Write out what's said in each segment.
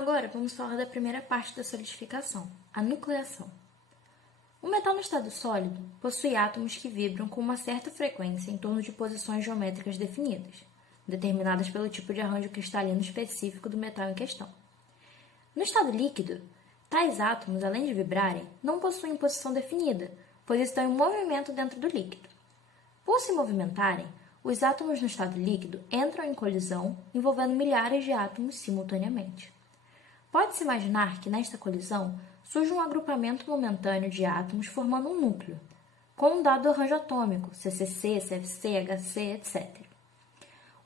Agora, vamos falar da primeira parte da solidificação, a nucleação. O metal no estado sólido possui átomos que vibram com uma certa frequência em torno de posições geométricas definidas, determinadas pelo tipo de arranjo cristalino específico do metal em questão. No estado líquido, tais átomos, além de vibrarem, não possuem posição definida, pois estão em movimento dentro do líquido. Por se movimentarem, os átomos no estado líquido entram em colisão, envolvendo milhares de átomos simultaneamente. Pode-se imaginar que, nesta colisão, surge um agrupamento momentâneo de átomos formando um núcleo, com um dado arranjo atômico, CCC, CFC, HC, etc.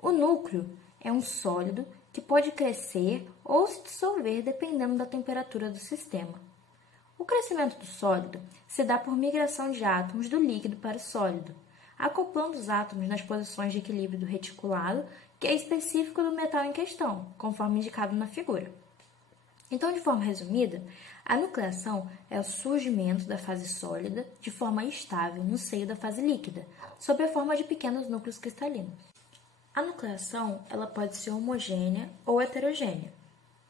O núcleo é um sólido que pode crescer ou se dissolver dependendo da temperatura do sistema. O crescimento do sólido se dá por migração de átomos do líquido para o sólido, acoplando os átomos nas posições de equilíbrio do reticulado, que é específico do metal em questão, conforme indicado na figura. Então, de forma resumida, a nucleação é o surgimento da fase sólida de forma estável no seio da fase líquida, sob a forma de pequenos núcleos cristalinos. A nucleação ela pode ser homogênea ou heterogênea.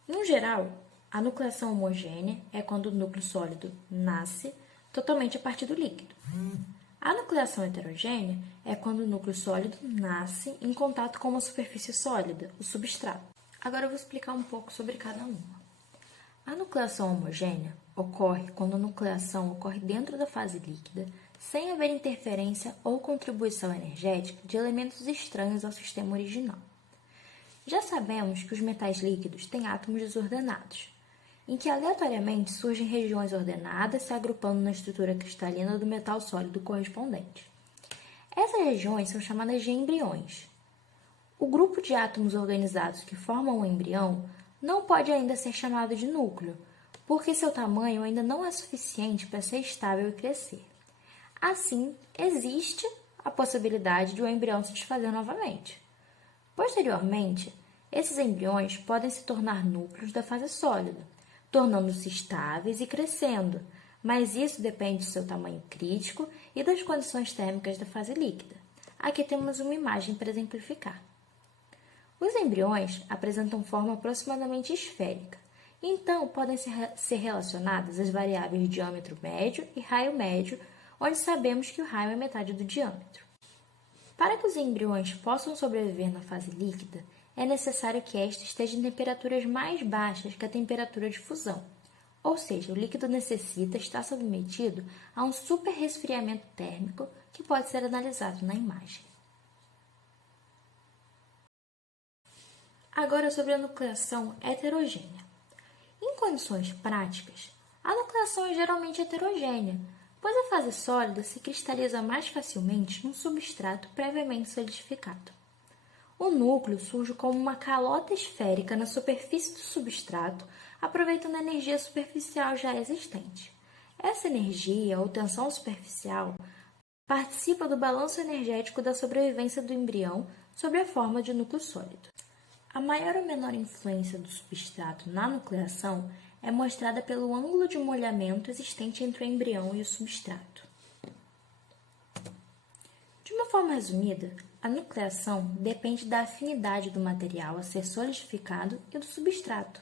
No geral, a nucleação homogênea é quando o núcleo sólido nasce totalmente a partir do líquido. A nucleação heterogênea é quando o núcleo sólido nasce em contato com uma superfície sólida, o substrato. Agora eu vou explicar um pouco sobre cada uma. A nucleação homogênea ocorre quando a nucleação ocorre dentro da fase líquida, sem haver interferência ou contribuição energética de elementos estranhos ao sistema original. Já sabemos que os metais líquidos têm átomos desordenados, em que aleatoriamente surgem regiões ordenadas se agrupando na estrutura cristalina do metal sólido correspondente. Essas regiões são chamadas de embriões. O grupo de átomos organizados que formam o embrião não pode ainda ser chamado de núcleo, porque seu tamanho ainda não é suficiente para ser estável e crescer. Assim, existe a possibilidade de o embrião se desfazer novamente. Posteriormente, esses embriões podem se tornar núcleos da fase sólida, tornando-se estáveis e crescendo, mas isso depende do seu tamanho crítico e das condições térmicas da fase líquida. Aqui temos uma imagem para exemplificar. Os embriões apresentam forma aproximadamente esférica, então podem ser relacionadas às variáveis diâmetro médio e raio médio, onde sabemos que o raio é metade do diâmetro. Para que os embriões possam sobreviver na fase líquida, é necessário que esta esteja em temperaturas mais baixas que a temperatura de fusão, ou seja, o líquido necessita estar submetido a um superresfriamento térmico que pode ser analisado na imagem. Agora sobre a nucleação heterogênea. Em condições práticas, a nucleação é geralmente heterogênea, pois a fase sólida se cristaliza mais facilmente num substrato previamente solidificado. O núcleo surge como uma calota esférica na superfície do substrato, aproveitando a energia superficial já existente. Essa energia, ou tensão superficial, participa do balanço energético da sobrevivência do embrião sob a forma de núcleo sólido. A maior ou menor influência do substrato na nucleação é mostrada pelo ângulo de molhamento existente entre o embrião e o substrato. De uma forma resumida, a nucleação depende da afinidade do material a ser solidificado e do substrato.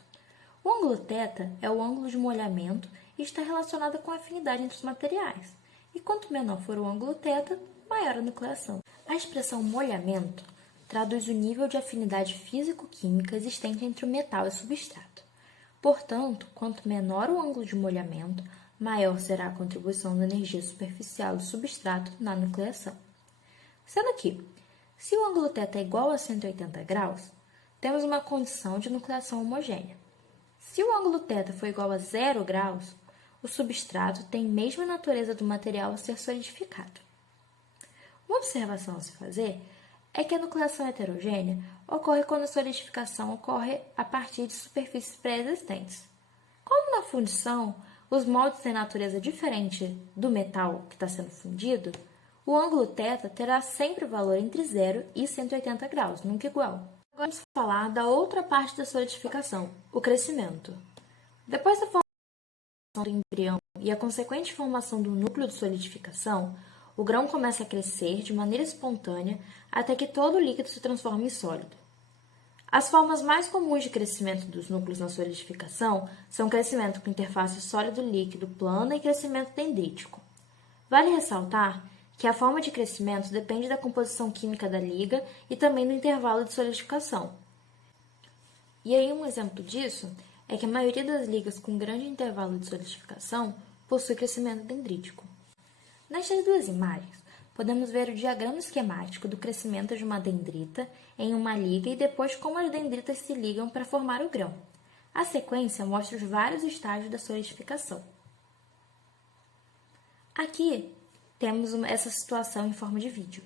O ângulo θ é o ângulo de molhamento e está relacionado com a afinidade entre os materiais. E quanto menor for o ângulo θ, maior a nucleação. A expressão molhamento traduz o nível de afinidade físico-química existente entre o metal e o substrato. Portanto, quanto menor o ângulo de molhamento, maior será a contribuição da energia superficial do substrato na nucleação. Sendo que, se o ângulo θ é igual a 180 graus, temos uma condição de nucleação homogênea. Se o ângulo θ for igual a 0 graus, o substrato tem a mesma natureza do material a ser solidificado. Uma observação a se fazer é que a nucleação heterogênea ocorre quando a solidificação ocorre a partir de superfícies pré-existentes. Como na fundição, os moldes têm natureza diferente do metal que está sendo fundido, o ângulo θ terá sempre o valor entre 0 e 180 graus, nunca igual. Agora vamos falar da outra parte da solidificação, o crescimento. Depois da formação do embrião e a consequente formação do núcleo de solidificação, o grão começa a crescer de maneira espontânea até que todo o líquido se transforme em sólido. As formas mais comuns de crescimento dos núcleos na solidificação são crescimento com interface sólido-líquido plana e crescimento dendrítico. Vale ressaltar que a forma de crescimento depende da composição química da liga e também do intervalo de solidificação. E aí um exemplo disso é que a maioria das ligas com grande intervalo de solidificação possui crescimento dendrítico. Nestas duas imagens, podemos ver o diagrama esquemático do crescimento de uma dendrita em uma liga e depois como as dendritas se ligam para formar o grão. A sequência mostra os vários estágios da solidificação. Aqui temos essa situação em forma de vídeo.